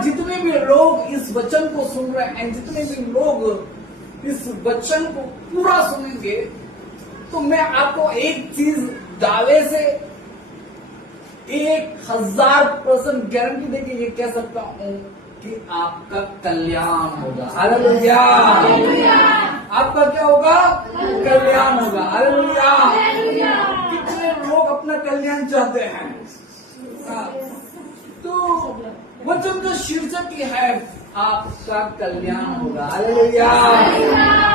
और जितने भी लोग इस वचन को सुन रहे हैं, जितने भी लोग इस वचन को पूरा सुनेंगे, तो मैं आपको एक चीज दावे से 1000% गारंटी देके ये कह सकता हूं कि आपका कल्याण होगा। हालेलुया। आपका क्या होगा? कल्याण होगा। हालेलुया। कितने लोग अपना कल्याण चाहते हैं? तो वचन का शीर्षक ही है आपका कल्याण होगा। हालेलुया।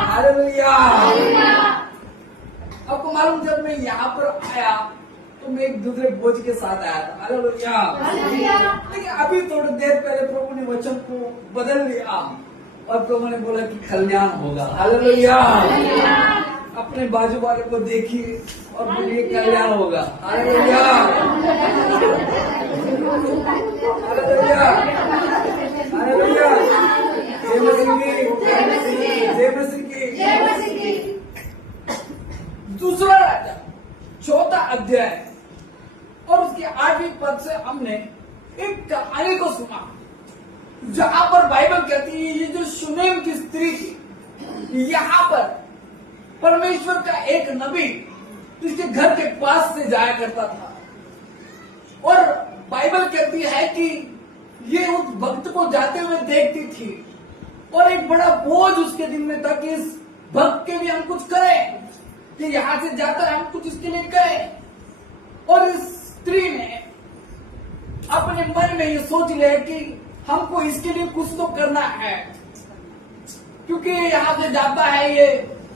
हालेलुया। आपको मालूम, जब मैं यहाँ पर आया तो मैं एक दूसरे बोझ के साथ आया था। हालेलुया। लेकिन अभी थोड़ी देर पहले प्रभु ने वचन को बदल दिया और प्रभु ने बोला कि कल्याण होगा। हालेलुया। अपने बाजू वाले को देखिए और बोलिए कल्याण होगा। हालेलुया। हालेलुया। हालेलुया। जय मसीह की, जय मसीह की। दूसरा राजा 4था अध्याय और उसके 8वीं पद से हमने एक कहानी को सुना, जहां पर बाइबल कहती है ये जो शुनेम की स्त्री थी, यहाँ पर परमेश्वर का एक नबी इसके घर के पास से जाया करता था और बाइबल कहती है कि ये उस भक्त को जाते हुए देखती थी और एक बड़ा बोझ उसके दिल में था कि इस भक्त के लिए हम कुछ करें, कि यहां से जाकर हम कुछ इसके लिए करें। और इस स्त्री ने अपने मन में ये सोच लिया कि हमको इसके लिए कुछ तो करना है, क्योंकि यहां से जाता है, ये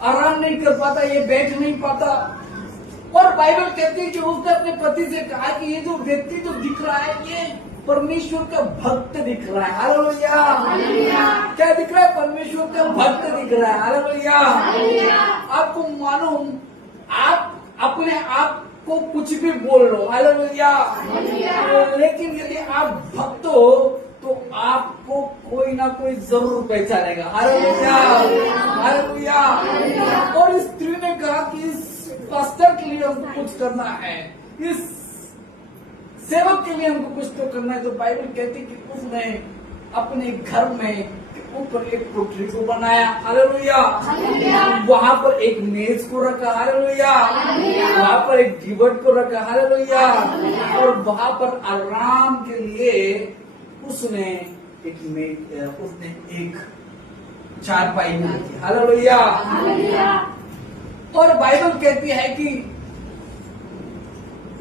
आराम नहीं कर पाता, ये बैठ नहीं पाता। और बाइबल कहती है कि उसने अपने पति से कहा कि ये जो व्यक्ति जो दिख रहा है ये परमेश्वर का भक्त दिख रहा है। हालेलुया। क्या दिख रहा है? परमेश्वर का भक्त दिख रहा है। हालेलुया। आपको मालूम, आप अपने आप को कुछ भी बोल लो, हालेलुया, लेकिन यदि आप भक्त हो तो आपको कोई ना कोई जरूर पहचानेगा। हालेलुया। हालेलुया। और इस स्त्री ने कहा कि इस पास्टर के लिए हमको कुछ करना है, इस सेवक के लिए हमको कुछ तो करना है। तो बाइबल कहती कि उसने अपने घर में ऊपर एक कोठरी को बनाया। हालेलुया। वहां पर एक मेज को रखा। हालेलुया। वहां पर एक गिबट को रखा। हालेलुया। और वहां पर आराम के लिए उसने एक चारपाई में रखी। हालेलुया। और बाइबल कहती है कि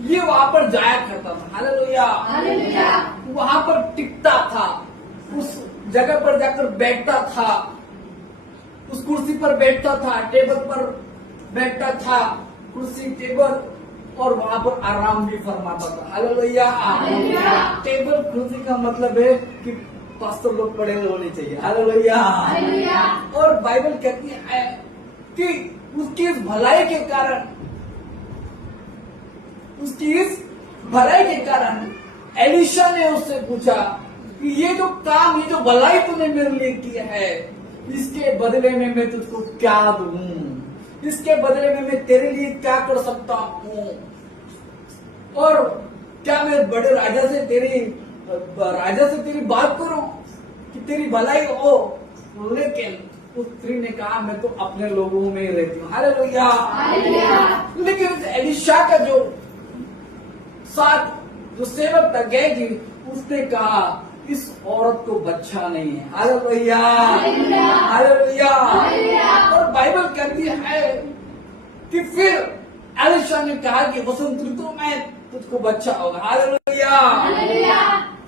ये वहां पर जाया करता था। हालेलुया। वहां पर टिकता था, उस जगह पर जाकर बैठता था, उस कुर्सी पर बैठता था, टेबल पर बैठता था, कुर्सी टेबल, और वहां पर आराम भी फरमाता था। हालेलुया। टेबल कुर्सी का मतलब है कि पास्टर लोग पड़े हुए होने चाहिए। हालेलुया। और बाइबल कहती है कि उसकी इस भलाई के कारण, उसकी इस भलाई के कारण एलिशा ने उससे पूछा कि ये जो काम, ये जो भलाई तूने मेरे लिए की है, इसके बदले में मैं तुझको क्या दूं, इसके बदले में मैं तेरे लिए क्या कर सकता हूं, और क्या मैं बड़े राजा से तेरी बात करूं कि तेरी भलाई हो। लेकिन उस स्त्री ने कहा मैं तो अपने लोगों में ही रहती हूँ। हालेलुया। लेकिन एलिशा का जो साथ जो सेवक था गेजी, उसने कहा इस औरत को बच्चा नहीं है। हालेलुया। हालेलुया। और बाइबल कहती है कि फिर एलिशा ने कहा कि वसंत ऋतु में तुझको बच्चा होगा। हालेलुया।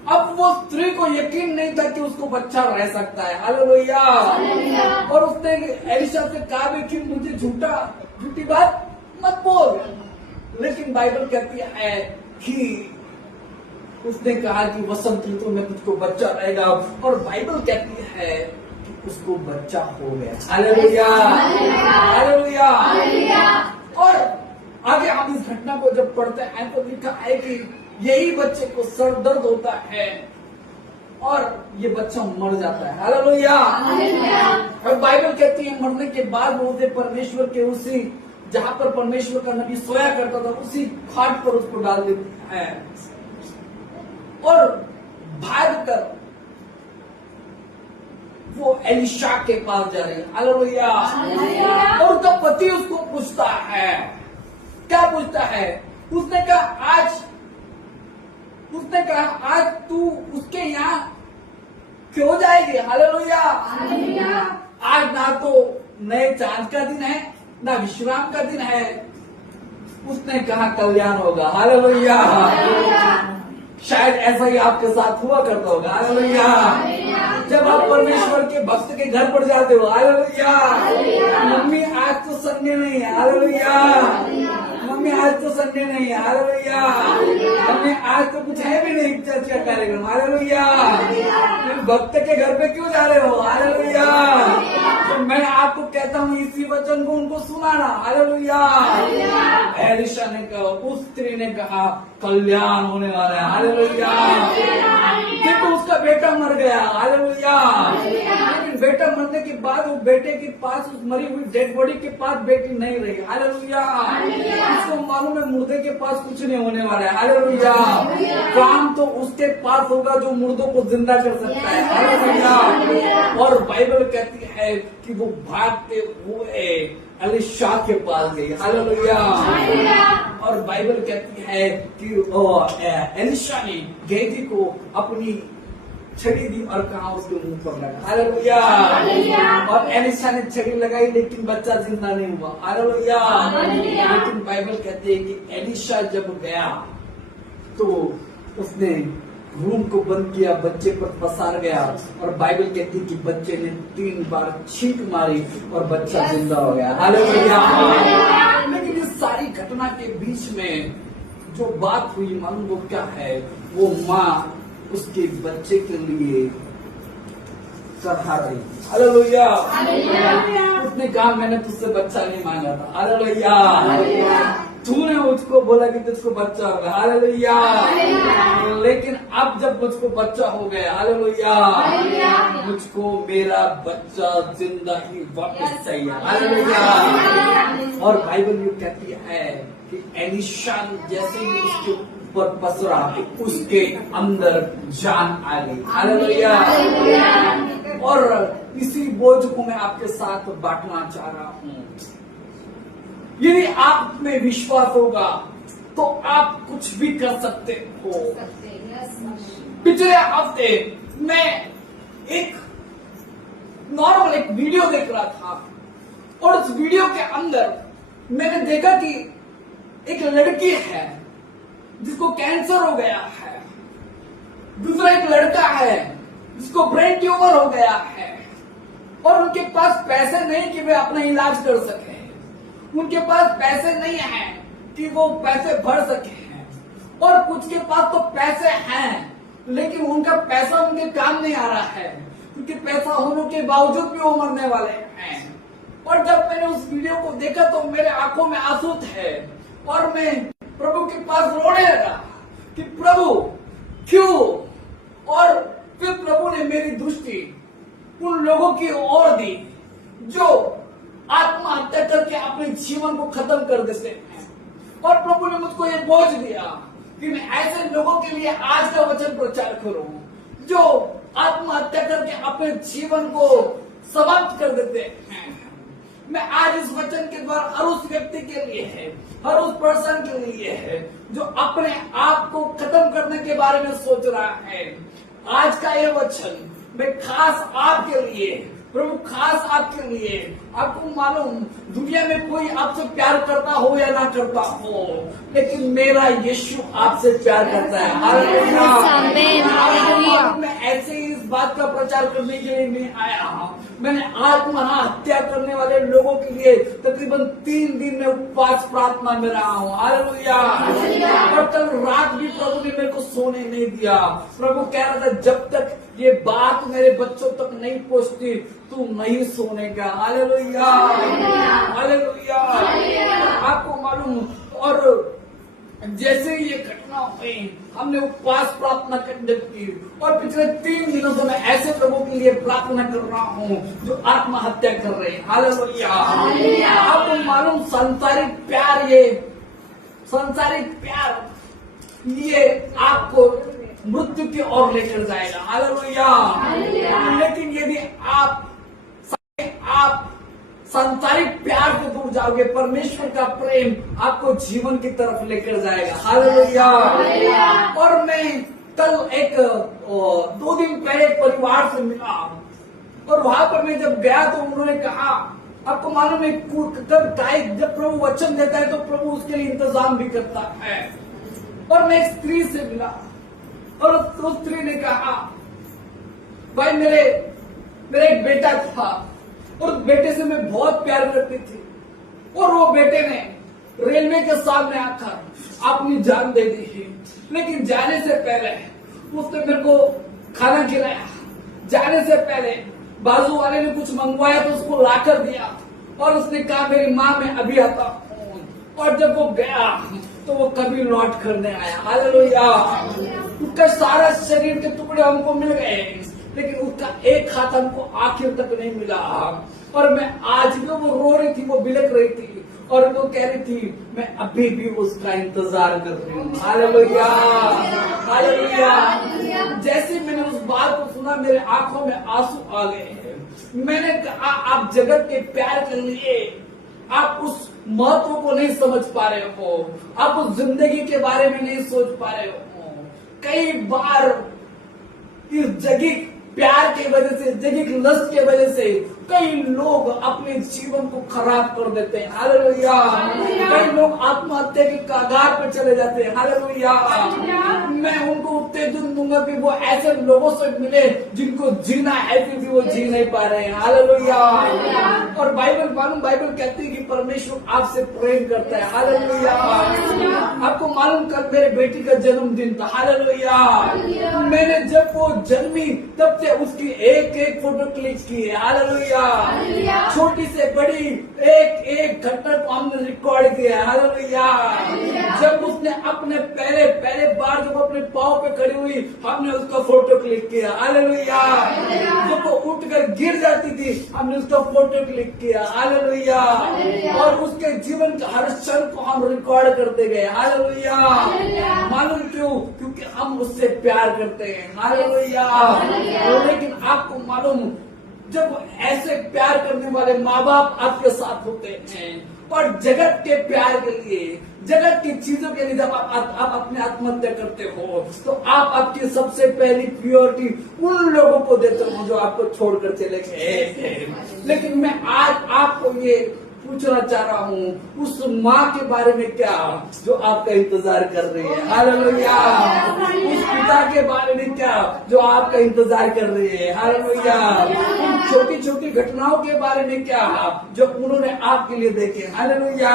अब वो स्त्री को यकीन नहीं था कि उसको बच्चा रह सकता है। हालेलुया। और उसने एलिशा से कहा भी कि मुझे झूठी बात मत बोल। लेकिन बाइबल कहती है कि उसने कहा कि वसंत ऋतु में तुझको बच्चा रहेगा, और बाइबल कहती है कि उसको बच्चा हो गया। हालेलुया। हालेलुया। और आगे हम इस घटना को जब पढ़ते हैं तो लिखा है कि यही बच्चे को सर दर्द होता है और ये बच्चा मर जाता है। हालेलुया। और बाइबल कहती है मरने के बाद वो उसे परमेश्वर के उसी, जहां पर परमेश्वर का नबी सोया करता था, उसी खाट पर उसको डाल देते हैं और भागकर वो एलिशा के पास जा रही है। हालेलुया। और उसका पति उसको पूछता है, क्या पूछता है? उसने कहा आज तू उसके यहाँ क्यों जाएगी? हालेलुया। आज ना तो नए चांद का दिन है, ना विश्राम का दिन है। उसने कहा कल्याण होगा। हालेलुया। शायद ऐसा ही आपके साथ हुआ करता होगा। हालेलुया। जब आप परमेश्वर के भक्त के घर पर जाते हो, हालेलुया, मम्मी आज तो संडे नहीं है। हालेलुया। मम्मी आज तो संडे नहीं है। हालेलुया। मम्मी आज तो कुछ है भी नहीं चर्च का कार्यक्रम। हालेलुया। फिर भक्त के घर पे क्यों जा रहे हो? हालेलुया। तो मैं आपको कहता हूँ इसी वचन को उनको सुनाना। हालेलुया। एलिशा ने कहा, उस स्त्री ने कहा कल्याण होने वाला है। हालेलुया। फिर तो उसका बेटा मर गया। हालेलुया। लेकिन बेटा मरने के बाद वो बेटे के पास, उस मरी हुई डेड बॉडी के पास बेटी नहीं रही। हालेलुया। उसको मालूम है मुर्दे के पास कुछ नहीं होने वाला है। हालेलुया। काम तो उसके पास होगा जो मुर्दों को जिंदा कर सकता है। हालेलुया। और बाइबल कहती है कि वो भागते हुए एलिशा के पास गई। हालेलुया। और बाइबल कहती है कि एलिशा ने गेदी को अपनी छड़ी दी और कहा उसके मुंह पर लगा। हालेलुया। और एलिशा ने छड़ी लगाई लेकिन बच्चा जिंदा नहीं हुआ। हालेलुया। लेकिन बाइबल कहती है कि एलिशा जब गया तो उसने रूम को बंद किया, बच्चे पर पसार गया और बाइबल कहती है कि बच्चे ने 3 बार छींक मारी और बच्चा जिंदा हो गया। हालेलुया। लेकिन इस सारी घटना के बीच में जो बात हुई मालूम वो क्या है? वो माँ उसके बच्चे के लिए चढ़ा रही। हालेलुया। उसने कहा मैंने तुझसे बच्चा नहीं मांगा था। हालेलुया। तूने मुझको बोला कि तुझको बच्चा होगा। हालेलुया। लेकिन अब जब मुझको बच्चा हो गया, हालेलुया, मुझको मेरा बच्चा जिंदा ही वापस चाहिए। हालेलुया। और बाइबल ये कहती है कि एलिशा जैसे ही उसके ऊपर पसरा उसके अंदर जान आ गई। हालेलुया। और इसी बोझ को मैं आपके साथ बांटना चाह रहा हूँ। यदि आप में विश्वास होगा तो आप कुछ भी कर सकते हो। पिछले हफ्ते मैं एक नॉर्मल एक वीडियो देख रहा था और उस वीडियो के अंदर मैंने देखा कि एक लड़की है जिसको कैंसर हो गया है, दूसरा एक लड़का है जिसको ब्रेन ट्यूमर हो गया है और उनके पास पैसे नहीं कि वे अपना इलाज कर सके, उनके पास पैसे नहीं है कि वो पैसे भर सके हैं, और कुछ के पास तो पैसे हैं लेकिन उनका पैसा उनके काम नहीं आ रहा है क्योंकि पैसा होने के बावजूद भी वो मरने वाले हैं। और जब मैंने उस वीडियो को देखा तो मेरे आंखों में आंसू थे और मैं प्रभु के पास रोने लगा कि प्रभु क्यों। और फिर प्रभु ने मेरी दृष्टि उन लोगों की ओर दी जो आत्महत्या करके अपने जीवन को खत्म कर देते हैं। और प्रभु ने मुझको ये बोझ दिया कि मैं ऐसे लोगों के लिए आज का वचन प्रचार करूं जो आत्महत्या करके अपने जीवन को समाप्त कर देते हैं। मैं आज इस वचन के द्वारा हर उस व्यक्ति के लिए है, हर उस पर्सन के लिए है जो अपने आप को खत्म करने के बारे में सोच रहा है। आज का ये वचन मैं खास आपके लिए, प्रभु खास आपके लिए। आपको मालूम दुनिया में कोई आपसे प्यार करता हो या ना करता हो, लेकिन मेरा यीशु आपसे प्यार करता है। हालेलुया। मैं ऐसे ही इस बात का प्रचार करने के लिए नहीं आया हूँ। मैंने आत्महत्या करने वाले लोगों के लिए तकरीबन 3 दिन में उपवास प्रार्थना में रहा हूँ। हालेलुया। और कल रात भी प्रभु ने मेरे को सोने नहीं दिया। प्रभु कह रहा था जब तक ये बात मेरे बच्चों तक नहीं पहुंचती तू नहीं सोने का। हालेलुया। हालेलुया। आपको मालूम, और जैसे ये घटना हुई हमने उपवास प्रार्थना कंडक्ट की और पिछले 3 दिनों से मैं ऐसे लोगों के लिए प्रार्थना कर रहा हूँ जो आत्महत्या कर रहे हैं। हालेलुया। आपको मालूम सांसारिक प्यार ये आपको मृत्यु की ओर लेकर जाएगा। हालेलुया। लेकिन यदि आप सांसारिक प्यार से दूर जाओगे, परमेश्वर का प्रेम आपको जीवन की तरफ लेकर जाएगा। हालेलुया। और मैं कल 2 दिन पहले परिवार से मिला और वहां पर मैं जब गया तो उन्होंने कहा, आपको मालूम है जब प्रभु वचन देता है तो प्रभु उसके लिए इंतजाम भी करता है। और मैं एक स्त्री से मिला और उस स्त्री ने कहा, भाई मेरे एक बेटा था और उस बेटे से मैं बहुत प्यार करती थी और वो बेटे ने रेलवे के सामने आकर अपनी जान दे दी थी, लेकिन जाने से पहले उसने मेरे को खाना खिलाया। जाने से पहले बाजू वाले ने कुछ मंगवाया तो उसको लाकर दिया और उसने कहा मेरी माँ मैं अभी आता हूँ। और जब वो गया तो वो कभी लौट कर नहीं आया। हालेलुया। उसका सारा शरीर के टुकड़े हमको मिल गए, लेकिन उसका एक हाथ हमको आखिर तक नहीं मिला। और मैं आज भी, वो रो रही थी, वो बिलक रही थी और वो कह रही थी मैं अभी भी उसका इंतजार कर रही हूँ। Hallelujah, hallelujah. जैसे मैंने उस बात को सुना मेरे आंखों में आंसू आ गए। मैंने कहा आप जगत के प्यार के लिए आप उस महत्व को नहीं समझ पा रहे हो, आप उस जिंदगी के बारे में नहीं सोच पा रहे हो। कई बार इस जगह प्यार की वजह से, जगह लस्ट की वजह से कई लोग अपने जीवन को खराब कर देते हैं। हालेलुया। कई लोग आत्महत्या के कगार पर चले जाते हैं। हालेलुया। मैं उनको उत्तेजन दूंगा कि वो ऐसे लोगों से मिले जिनको जीना है फिर भी वो जी नहीं पा रहे हैं। हालेलुया। और बाइबल कहती है कि परमेश्वर आपसे प्रेम करता है। हालेलुया। आपको मालूम कल मेरे बेटी का जन्मदिन था। हालेलुया। मैंने जब वो जन्मी तब से उसकी एक फोटो क्लिक की है। हालेलुया। छोटी से बड़ी एक घटना को हमने रिकॉर्ड किया है। हालेलुया। जब उसने अपने पहले बार जब अपने पाँव पे खड़ी हुई हमने उसका फोटो क्लिक किया। हालेलुया। जब वो उठकर गिर जाती थी हमने उसका फोटो क्लिक किया। हालेलुया। और उसके जीवन के हर क्षण को हम रिकॉर्ड करते गए। हालेलुया। मालूम क्यों? क्योंकि हम उससे प्यार करते हैं। हालेलुया। लेकिन आपको मालूम, जब ऐसे प्यार करने वाले माँ बाप आपके साथ होते हैं और जगत के प्यार के लिए, जगत की चीजों के लिए जब आप अपने आत्महत्या करते हो तो आप आपकी सबसे पहली प्रियोरिटी उन लोगों को देते हो जो आपको छोड़कर चले गए। लेकिन मैं आज आपको ये पूछना चाह रहा हूँ, उस माँ के बारे में क्या जो आपका इंतजार कर रही है। हालेलुया। उस पिता के बारे में क्या जो आपका इंतजार कर रही है। हालेलुया। उन छोटी छोटी घटनाओं के बारे में क्या जो उन्होंने आपके लिए देखे। हालेलुया।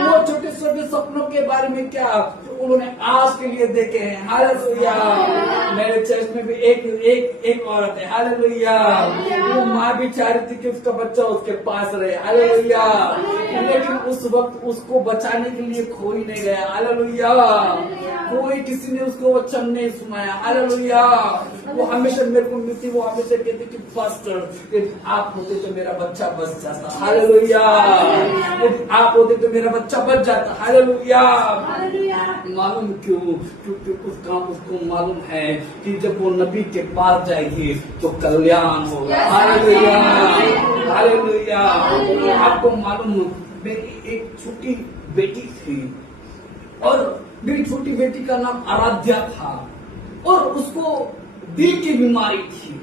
वो छोटे छोटे सपनों के बारे में क्या जो उन्होंने आपके लिए देखे हैं। हालेलुया। मेरे चर्च में भी एक औरत है। हालेलुया। वो माँ भी चाह रही थी कि उसका बच्चा उसके पास रहे। हालेलुया। लेकिन उस वक्त उसको बचाने के लिए कोई नहीं गया। हालेलुया। कोई किसी ने उसको वचन नहीं सुनाया। हालेलुया। वो हमेशा मेरे को मिलती, वो हमेशा कहती कि पास्टर आप होते तो मेरा बच्चा बच जाता। हालेलुया। आप होते तो मेरा बच्चा बच जाता। हालेलुया। मालूम क्यों? क्योंकि उसको मालूम है कि जब वो नबी के पास जाएगी तो कल्याण होगा। हालेलुया। हालेलुया। आपको मालूम, मेरी एक छोटी बेटी थी और मेरी छोटी बेटी का नाम आराध्या था और उसको दिल की बीमारी थी।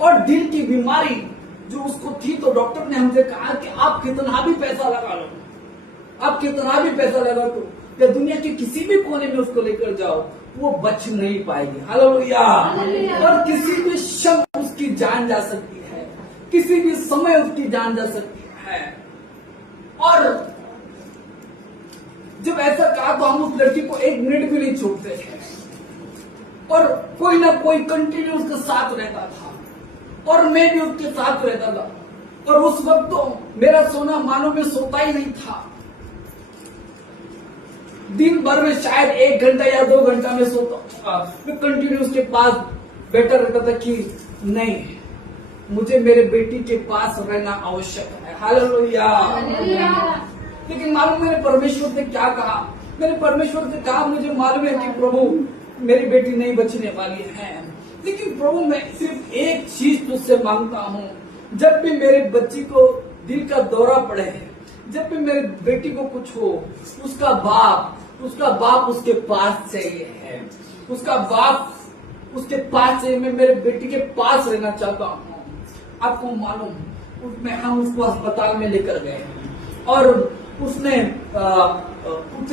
और दिल की बीमारी जो उसको थी तो डॉक्टर ने हमसे कहा कि आप कितना भी पैसा लगा लो, आप कितना भी पैसा लगा लो या दुनिया के किसी भी कोने में उसको लेकर जाओ, वो बच नहीं पाएगी। हालेलुया। और किसी भी क्षण उसकी जान जा सकती है, किसी भी समय उसकी जान जा सकती है। और जब ऐसा कहा तो हम उस लड़की को 1 मिनट भी नहीं छोड़ते थे और कोई ना कोई कंटिन्यू उसके साथ रहता था और मैं भी उसके साथ रहता था। और उस वक्त तो मेरा सोना मानो मैं सोता ही नहीं था। दिन भर में शायद 1 घंटा या 2 घंटा में सोता था। मैं कंटिन्यू उसके पास बैठा रहता था कि नहीं, मुझे मेरे बेटी के पास रहना आवश्यक है। हालेलुया। लेकिन मालूम मैंने परमेश्वर से क्या कहा? मैंने परमेश्वर से कहा मुझे मालूम है कि प्रभु मेरी बेटी नहीं बचने वाली है, लेकिन प्रभु मैं सिर्फ एक चीज तुझसे मांगता हूँ, जब भी मेरे बच्ची को दिल का दौरा पड़े, जब भी मेरी बेटी को कुछ हो, उसका बाप उसके पास चाहिए है, उसका बाप उसके पास चाहिए। मैं मेरे बेटी के पास रहना चाहता हूँ। आपको मालूम, हम उसको अस्पताल में लेकर गए और उसने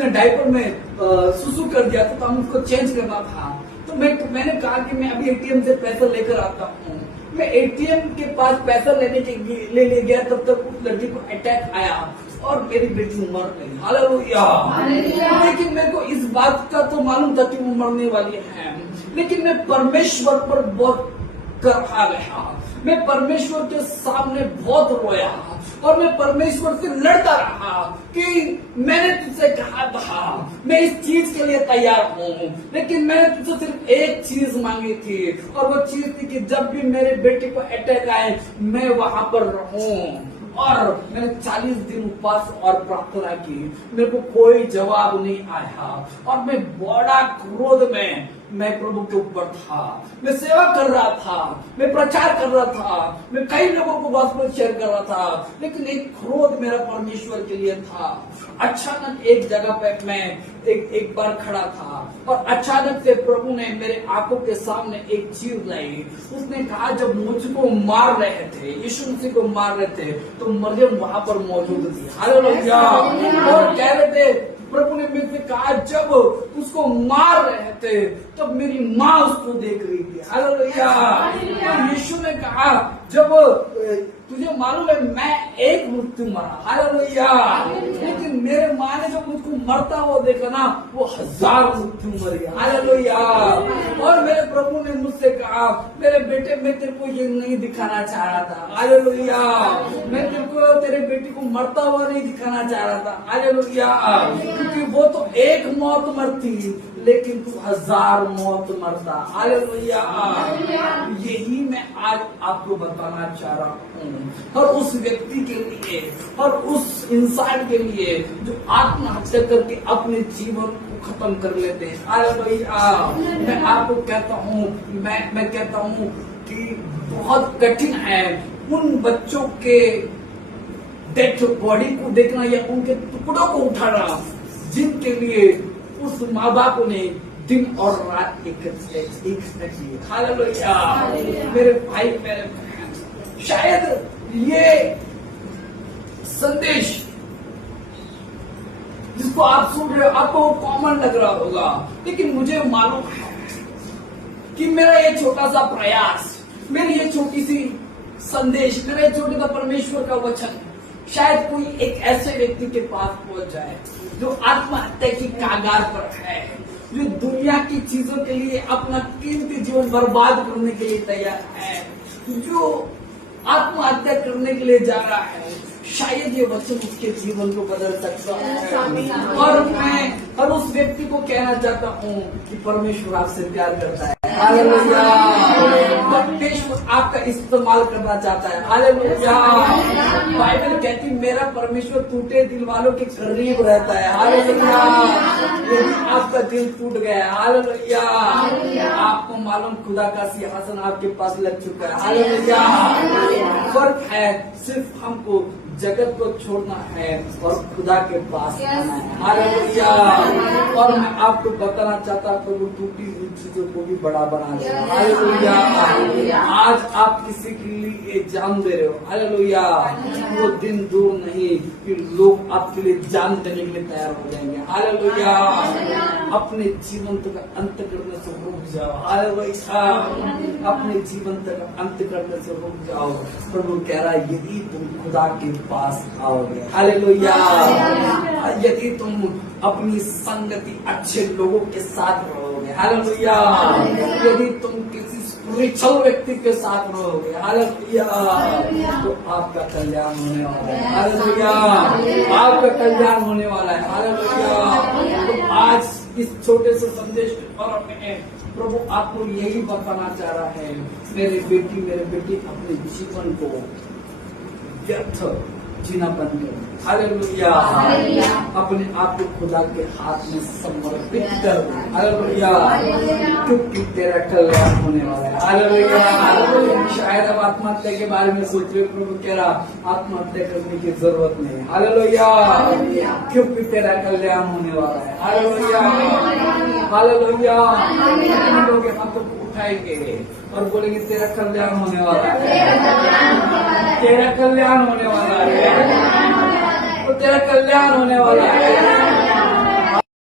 डायपर में सुसु कर दिया था, तो हम उसको चेंज करना था। तो मैंने कहा कि मैं अभी एटीएम से पैसा लेकर आता हूँ। मैं एटीएम के पास पैसा ले गया, तब तक उस लड़की को अटैक आया और मेरी बेटी मर गई। हालेलुया। लेकिन मेरे को इस बात का तो मालूम था कि वो मरने वाली है, लेकिन मैं परमेश्वर पर बहुत करहा गया। मैं परमेश्वर के सामने बहुत रोया और मैं परमेश्वर से लड़ता रहा कि मैंने तुझसे कहा था मैं इस चीज के लिए तैयार हूँ, लेकिन मैंने तुझसे सिर्फ एक चीज मांगी थी, और वो चीज थी कि जब भी मेरे बेटे को अटैक आए मैं वहां पर रहूं। और मैंने 40 दिन उपवास और प्रार्थना की, मेरे को कोई जवाब नहीं आया और मैं बड़ा क्रोध में मैं प्रभु के ऊपर था। मैं सेवा कर रहा था, मैं प्रचार कर रहा था, मैं कई लोगों को गॉस्पेल शेयर कर रहा था, लेकिन एक क्रोध मेरा परमेश्वर के लिए था। अचानक एक जगह पे मैं एक बार खड़ा था और अचानक से प्रभु ने मेरे आंखों के सामने एक चीज लाई। उसने कहा, जब मुझको मार रहे थे, यीशु मसीह को मार रहे थे, तो मरियम वहां पर मौजूद थी। हालेलुया। और कह रहे थे, प्रभु ने मुझसे कहा, जब उसको मार रहे थे तब मेरी माँ उसको देख रही थी। हालेलुया। यीशु ने कहा, जब तुझे मालूम है मैं एक मृत्यु मरा, हालेलुया, लेकिन मेरे माँ ने जब मुझको मरता हुआ देखा ना, वो 1000 मृत्यु मरी। हालेलुया। और मेरे प्रभु ने मुझसे कहा, मेरे बेटे मैं तेरे को ये नहीं दिखाना चाह रहा था। हालेलुया। मैं तेरे को तेरे बेटी को मरता हुआ नहीं दिखाना चाह रहा था। हालेलुया। क्योंकि वो तो एक मौत मरती, लेकिन तू 1000 मौत मरता। हालेलुया। यही मैं आज आपको बताना चाह रहा हूँ, और उस व्यक्ति के लिए और उस इंसान के लिए जो आत्महत्या करके अपने जीवन को खत्म कर लेते हैं। हालेलुया। मैं आपको कहता हूँ, मैं कहता हूँ कि बहुत कठिन है उन बच्चों के डेड बॉडी को देखना या उनके टुकड़ों को उठाना जिनके लिए उस माँ बाप ने दिन और रात एक किए। हालेलुया। मेरे भाई, मेरे बहन, शायद ये संदेश जिसको आप सुन रहे हो आपको कॉमन लग रहा होगा, लेकिन मुझे मालूम है कि मेरा ये छोटा सा प्रयास, मेरी ये छोटी सी संदेश, मेरा ये छोटा सा परमेश्वर का वचन शायद कोई एक ऐसे व्यक्ति के पास पहुंच जाए जो आत्महत्या की कागार पर है, जो दुनिया की चीजों के लिए अपना कीमती जीवन बर्बाद करने के लिए तैयार है, जो आत्महत्या करने के लिए जा रहा है। शायद ये वचन उसके जीवन को बदल सकता है। और मैं और उस व्यक्ति को कहना चाहता हूँ कि परमेश्वर आपसे प्यार करता है। हालेलुया। परमेश्वर आपका इस्तेमाल करना चाहता है। हालेलुया। बाइबल कहती मेरा परमेश्वर टूटे दिल वालों के करीब रहता है। हालेलुया। यदि आपका दिल टूट गया है, हालेलुया, आपको मालूम खुदा का सिंहासन आपके पास लग चुका है। हालेलुया। फर्क है सिर्फ हमको जगत को छोड़ना है और खुदा के पास आना है। हालेलुया। और मैं आपको बताना चाहता हूँ वो टूटी हुई चीजों को भी बड़ा बना दे। हालेलुया। आज आप किसी के लिए जान दे रहे हो। हालेलुया। वो दिन दूर नहीं कि लोग आपके लिए जान देने के लिए तैयार हो जाएंगे। हालेलुया। अपने जीवन तक अंत करने से रुक जाओ। हालेलुया। अपने जीवन तक अंत करने से रुक जाओ। प्रभु कह रहा है यदि तुम खुदा के पास आओगे, हालेलुया, यदि तुम अपनी संगति अच्छे लोगों के साथ रहोगे, हालेलुया, यदि तुम किसी स्पिरिचुअल व्यक्ति के साथ रहोगे, हालेलुया, तो आपका कल्याण होने वाला है। हालेलुया। आपका कल्याण होने वाला है। हालेलुया। तो आज इस छोटे से संदेश के द्वारा में प्रभु आपको यही बताना चाह रहा है, मेरे बेटी मेरे बेटी अपने जीवन को व्यर्थ जीना बंद करो। हालेलुया। अपने आप को खुदा के हाथ में समर्पित कर दो। हालेलुया। क्योंकि तेरा कल्याण होने वाला है। हालेलुया। शायद अब आत्महत्या के बारे में सोच रहे हो, प्रभु कह रहा आत्महत्या करने की जरूरत नहीं। हालेलुया, क्योंकि तेरा कल्याण होने वाला है। Hallelujah, hallelujah. लोग हाथों को उठाएंगे और बोलेंगे तेरा कल्याण होने वाला है, तेरा कल्याण होने वाला है, तेरा कल्याण होने वाला है।